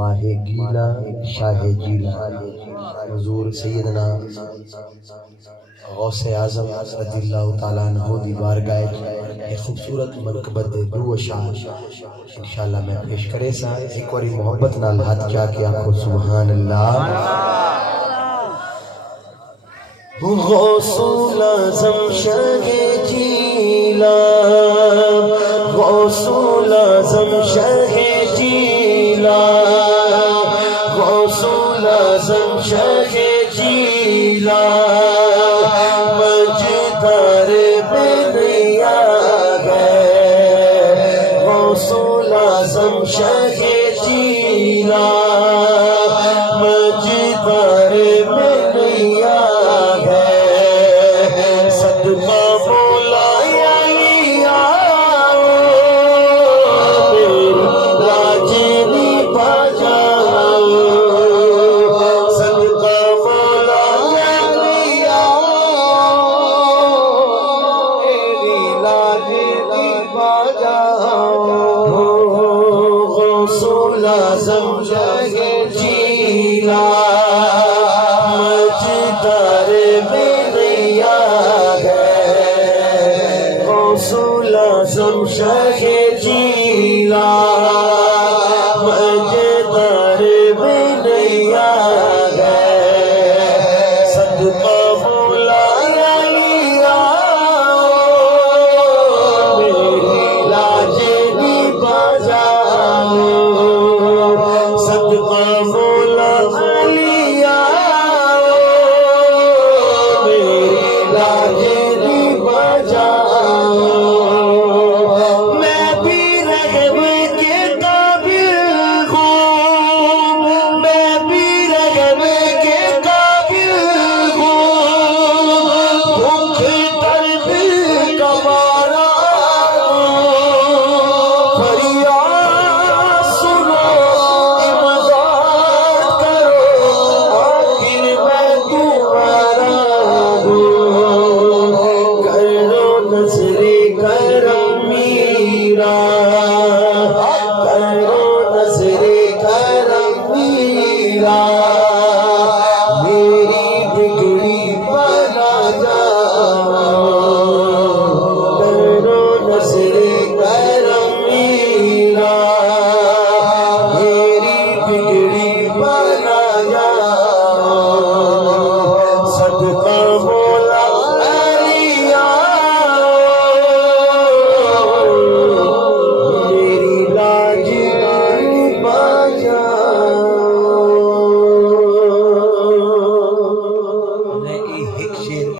ماہ گیلا شاہ جیلا حضور سیدنا غوث اعظم رضی اللہ تعالیٰ عنہ دی بارگاہ ایک خوبصورت منقبت دے دو اشعار انشاءاللہ میں پیش کرے سا ایک واری محبت نال ہاتھ کیا کہ آنکھو سبحان اللہ غوث اعظم شاہ جیلا غوث اعظم شاہ جیلا غوث اعظم شاہ جیلا مجدار بنیا گئے غوث اعظم شاہ جیلا مجدار بنیا شاہ